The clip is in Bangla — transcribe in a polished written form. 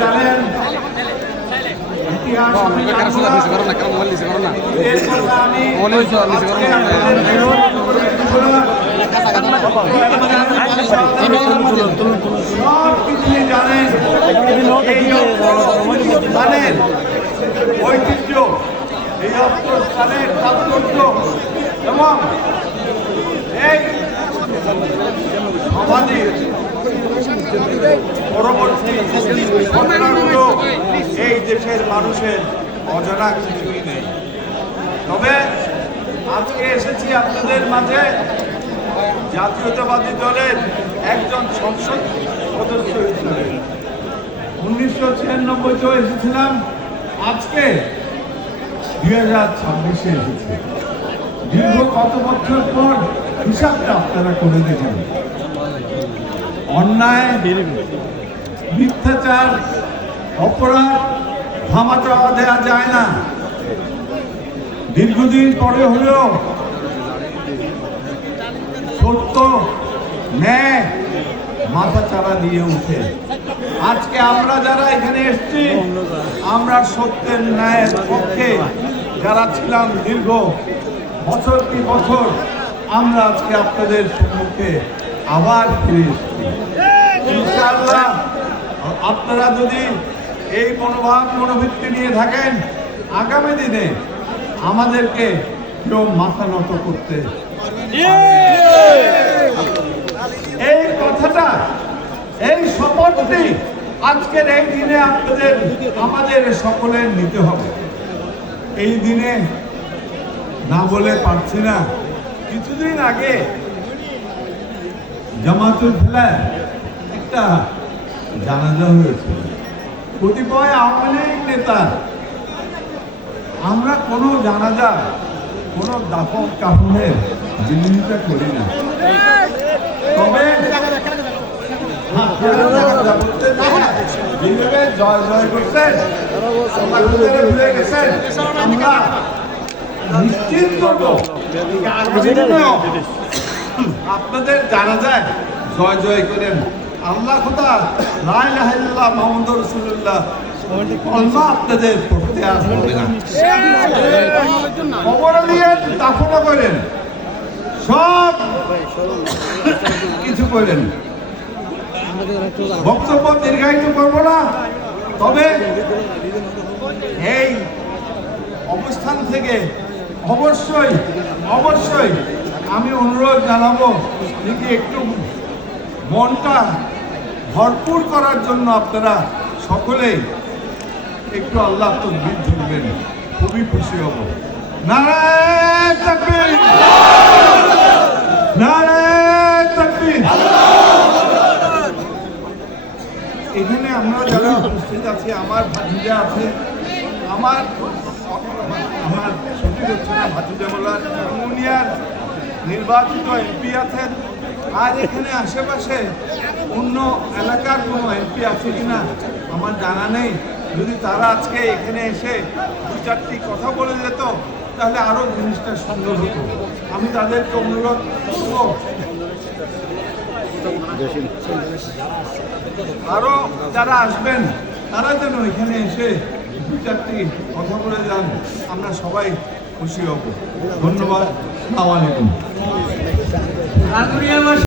জানেন ইতিহাস জানেন ঐতিহ্য এই স্থানের তাৎপর্য এবং এই সমাজের পরবর্তী ঘটনাগুলো এই দেশের মানুষের অজানা কিছুই নেই। তবে আজকে এসেছি আপনাদের মাঝে জাতীয়তাবাদী দলের একজন সংসদ সদস্য হিসেবে। 1996 এসেছিলাম, আজকে 2026 এসেছি। দীর্ঘ কত বছর পর হিসাবটা আপনারা করে দেখেন। অন্যায়, মিথ্যাচার, অপরাধ থামা চাওয়া দেওয়া যায় না। দীর্ঘদিন পরে হলেও সত্য, ন্যায় মাথা চাড়া দিয়ে উঠে। আজকে আমরা যারা এখানে এসেছি, আমরা সত্যের ন্যায়ের পক্ষে যারা ছিলাম দীর্ঘ বছর কি বছর, আমরা আজকে আপনাদের সম্মুখে আবার ফিরে এসেছি। ইনশাআল্লাহ আপনারা যদি এই মনোভাব মনোবৃত্তি নিয়ে থাকেন, আগামী দিনে আমাদেরকে কেউ মাথা নত করতে এই কথাটা, এই শপথটি আজকের এই দিনে আপনাদের আমাদের সকলের নিতে হবে। এই দিনে না বলে পারছি না, কিছুদিন আগে জামাতুল ফেলায় একটা জানাজা হয়েছে। কতিপয় আওয়ামী লীগ নেতা, আমরা কোনো জানাজা, কোনো দাফন কাফনের জিনিসটা করি না। তবে জয় জয় করছেন, ভুলে গেছেন, আমরা নিশ্চিত করবো আপনাদের জানাজায় জয় জয় করেন। আল্লাহ খোদা লা ইলাহা ইল্লাল্লাহ মুহাম্মাদুর রাসূলুল্লাহ আল্লাহ আপনাদের পড়তে আর হবে না। কবর দিয়ে দাফন করেন, সব কিছু করেন। বক্তব্য দীর্ঘায়িত করবো না, তবে এই অবস্থান থেকে অবশ্যই অবশ্যই আমি অনুরোধ জানাবো যে একটু মনটা ভরপুর করার জন্য আপনারা সকলেই একটু আল্লাহ তাকবীর ঝুলবেন, খুবই খুশি হব। নারায়ে তাকবীর, নারায়ে তাকবীর। এখানে আমরা যারা উপস্থিত আছি, আমার ভাতিজা আছে, আমার সঠিক হচ্ছে না, ভাতিজা বলার ইউনিয়ন নির্বাচিত এমপি আছেন, আর এখানে আশেপাশে অন্য এলাকার কোনো এমপি আছে কিনা আমার জানা নেই। যদি তারা আজকে এখানে এসে দু চারটি কথা বলে যেত, তাহলে আরো জিনিসটা সুন্দর হতো। আমি তাদেরকে অনুরোধ করবো আরো যারা আসবেন তারা যেন এখানে এসে দু চারটি কথা বলে যান, আমরা সবাই খুশি হব। ধন্যবাদ। আসসালামু আলাইকুম।